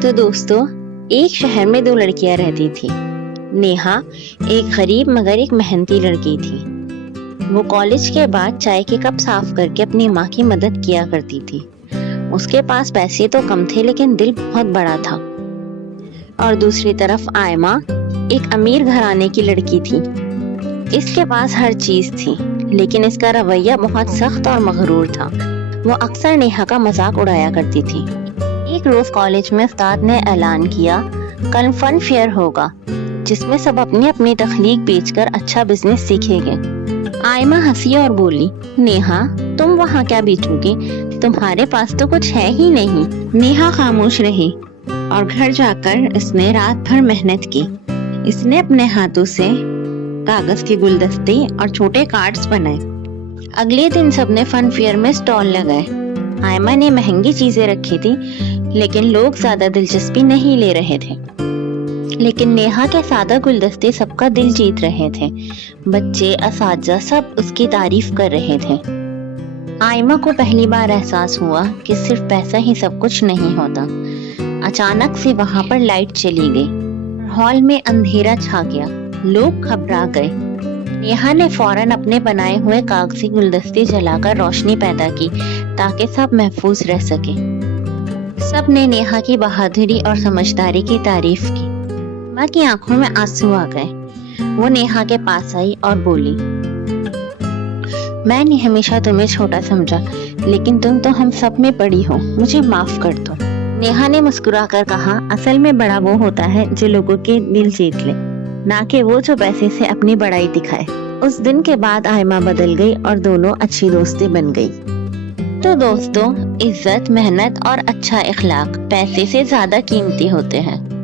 تو دوستو، ایک شہر میں دو لڑکیاں رہتی تھی۔ نیہا ایک غریب مگر ایک محنتی لڑکی تھی۔ وہ کالج کے بعد چائے کے کپ صاف کر کے اپنی ماں کی مدد کیا کرتی تھی۔ اس کے پاس پیسے تو کم تھے لیکن دل بہت بڑا تھا۔ اور دوسری طرف آئمہ ایک امیر گھرانے کی لڑکی تھی۔ اس کے پاس ہر چیز تھی لیکن اس کا رویہ بہت سخت اور مغرور تھا۔ وہ اکثر نیہا کا مذاق اڑایا کرتی تھی۔ ایک روز کالج میں استاد نے اعلان کیا، کل فن فیئر ہوگا جس میں سب اپنی اپنی تخلیق بیچ کر اچھا بزنس سیکھیں گے۔ آئمہ ہنسی اور بولی، نیہا تم وہاں کیا بیچو گی؟ تمہارے پاس تو کچھ ہے ہی نہیں۔ نیہا خاموش رہی اور گھر جا کر اس نے رات بھر محنت کی۔ اس نے اپنے ہاتھوں سے کاغذ کے گلدستے اور چھوٹے کارڈز بنائے۔ اگلے دن سب نے فن فیئر میں سٹال لگائے۔ آئمہ نے مہنگی چیزیں رکھی تھی لیکن لوگ زیادہ دلچسپی نہیں لے رہے تھے۔ لیکن نیہا کے سادہ گلدستے سب کا دل جیت رہے تھے۔ بچے، اساتذہ سب اس کی تعریف کر رہے تھے۔ آئمہ کو پہلی بار احساس ہوا کہ صرف پیسہ ہی سب کچھ نہیں ہوتا۔ اچانک سے وہاں پر لائٹ چلی گئی، ہال میں اندھیرا چھا گیا، لوگ گھبرا گئے۔ نیہا نے فوراً اپنے بنائے ہوئے کاغذی گلدستے جلا کر روشنی پیدا کی تاکہ سب محفوظ رہ سکے۔ سب نے نیہا کی بہادری اور سمجھداری کی تعریف کی۔ ماں کی آنکھوں میں آنسو آ گئے۔ وہ نیہا کے پاس آئی اور بولی، میں نے ہمیشہ تمہیں چھوٹا سمجھا لیکن تم تو ہم سب میں بڑی ہو، مجھے معاف کر دو۔ نیہا نے مسکرا کر کہا، اصل میں بڑا وہ ہوتا ہے جو لوگوں کے دل جیت لے، نہ کہ وہ جو پیسے سے اپنی بڑائی دکھائے۔ اس دن کے بعد آئمہ بدل گئی اور دونوں اچھی دوستیں بن گئی۔ تو دوستوں، عزت، محنت اور اچھا اخلاق پیسے سے زیادہ قیمتی ہوتے ہیں۔